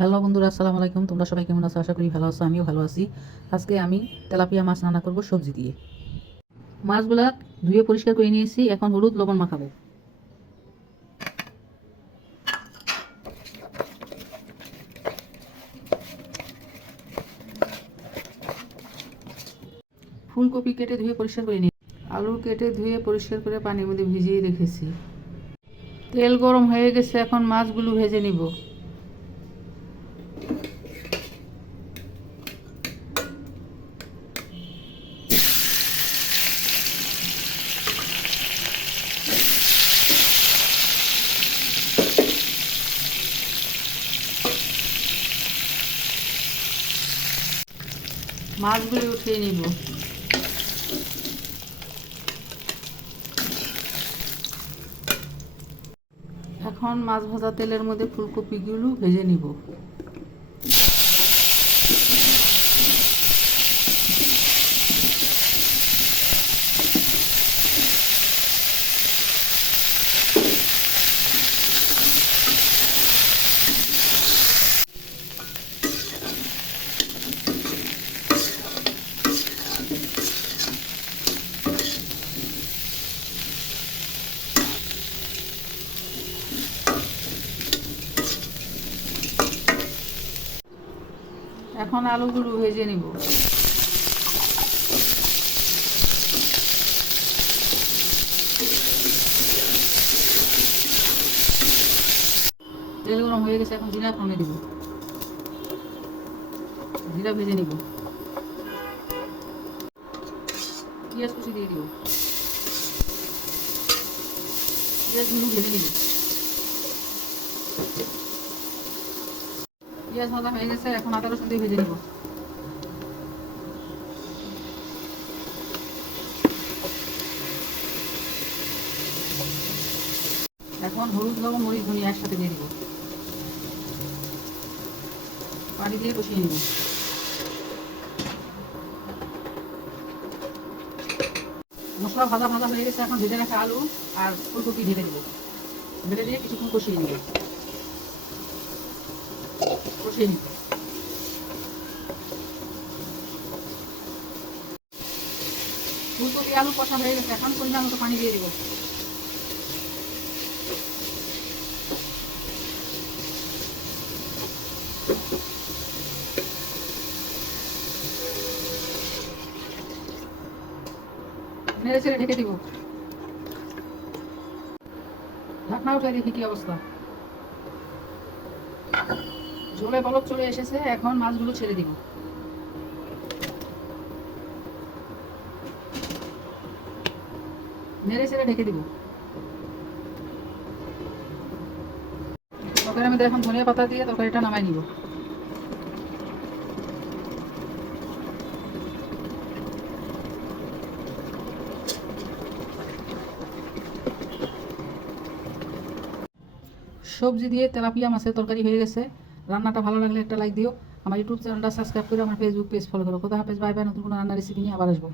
Hello বন্ধুরা, আসসালামু আলাইকুম। তোমরা সবাই কেমন আছো? আশা করি ভালো আছো। আমিও ভালো আছি। আজকে আমি তেলাপিয়া মাছ রান্না করব সবজি দিয়ে। মাছগুলা ধুয়ে পরিষ্কার করে নিয়েছি, এখন হলুদ লবণ মাখাবো। ফুলকপি কেটে ধুয়ে পরিষ্কার করে নিয়েছি। আলু কেটে ধুয়ে পরিষ্কার করে পানির মধ্যে ভিজিয়ে রেখেছি। তেল গরম হয়ে গেছে, এখন মাছগুলো ভেজে নিব। মাছগুলো উঠিয়ে নিব। এখন মাছ ভাজা তেলের মধ্যে ফুলকপিগুলো ভেজে নিব। এখন আলুগুলো ভেজে নিব। তেল গরম হয়ে গেছে, এখন জিরা ফোড়নে দিব। জিরা ভেজে নিব। পেঁয়াজ কুচি দিয়ে দিব। পেঁয়াজগুলো ভেজে নিব। পেঁয়াজ ভাজা হয়ে গেছে, এখন আদা রসুন দিয়ে ভেজে নিব। এখন হলুদ লবণ মরিচ ধনিয়া একসাথে দিয়ে দিব। পানি দিয়ে কষিয়ে নিব। মশলা ভাজা ভাজা হয়ে গেছে, এখন ভেজে রাখা আলু আর ফুলকপি ঢেলে দিব। ঢেলে দিয়ে কিছুক্ষণ কষিয়ে নিব। কষিয়ে নিব। ফুলকপি আলু কষা হয়ে গেছে, এখন পরিমাণ মতো পানি দিয়ে দিব। নেড়ে ছেড়ে ঢেকে দিব। ঢাকনা উঠে দেখি কি অবস্থা। ঝোলে বলক চলে এসেছে, এখন মাছগুলো ছেড়ে দিব। নেড়ে ছেড়ে ঢেকে দিব। তরকারির মধ্যে এখন ধনিয়া পাতা দিয়ে তরকারিটা নামাই নিব। সবজি দিয়ে তেলাপিয়া মাছের তরকারি হয়ে গেছে। রান্নাটা ভালো লাগলে একটা লাইক দিও। আমার ইউটিউব চ্যানেলটা সাবস্ক্রাইব করে আমার ফেসবুক পেজ ফলো করো। কোথা হাফেজ, বাই বাই। নতুন কোনো রান্নার রেসিপি নিয়ে আবার আসবো।